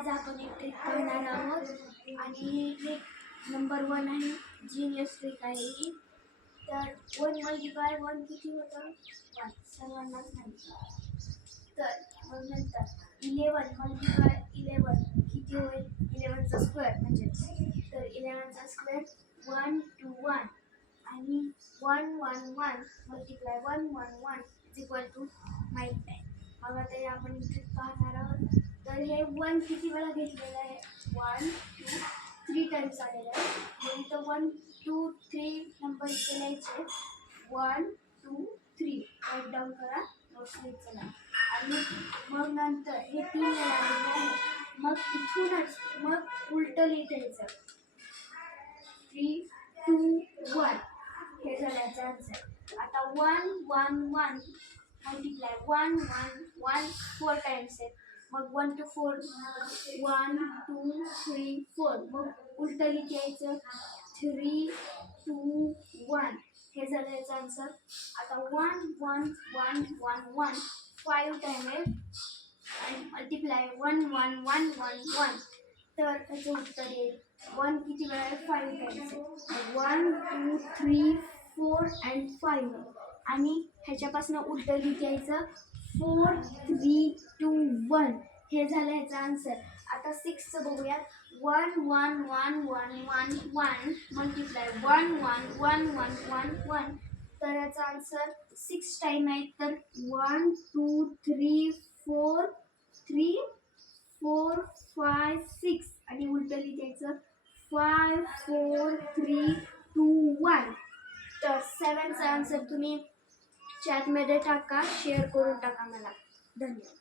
आज आपण एक ट्रिक करणार आहोत आणि ही ट्रिक नंबर 1 आहे. जीनियस ट्रिक आहे ही. तर 1 मल्टिप्लाय 1 किती होतं? 1. सर्वांनाच माहिती. तर मग नंतर 11 मल्टिप्लाय 11 किती होईल? 11चा स्क्वेअर म्हणजे तर 11चा स्क्वेअर 1 2 1 आणि 1 1 1 मल्टिप्लाय 1 1 1 इज इक्वल टू माहीत नाही. मग आता आपण ट्रिक पाहणार आहोत. तर हे 1 किती वेळा घेतलेलं आहे? 1 2 3 टाइम्स आलेलं आहे. मग इथं 1 2 3 नंबर इथे लिहायचे. 1 2 3 राईट डाऊन करा. नोट्स लिहित चला. आणि मग नंतर हे 3 वेळा आलेलं आहे. मग इथूनच मग उलटं लिहायचं. 3 2 1 हे झालं याचा आन्सर. आता 1 1 1 मल्टिप्लाय 1 1 1 4 टाइम्स आहे. मग 1 to 4 1 2 3 4 मग उलटं लिहायचं. 3 2 1 हे झालं याचा आन्सर. आता 1 1 1 1 1 5 टाइम आहे आणि मल्टिप्लाय 1 1 1 1 1 तर त्याचं उत्तर येईल 1 किती वेळा आहे? 5 टाइम्स आहे. 1 2 3 4 and 5 आणि ह्याच्यापासून उलटं लिहायचं. 4 3 2 1 हे झालं ह्याचा आन्सर. आता 6चं बघूयात. 1 1 1 1 1 1 मल्टिप्लाय 1 1 1 1 1 1 तर याचा आन्सर 6 टाइम आहे. तर 1 2 3 4 3 4 5 6 आणि उलटं लिहायचं 5 4 3 2 1 तर 7चा आन्सर तुम्ही चॅटमध्ये टाका, शेअर करून टाका मला. धन्यवाद.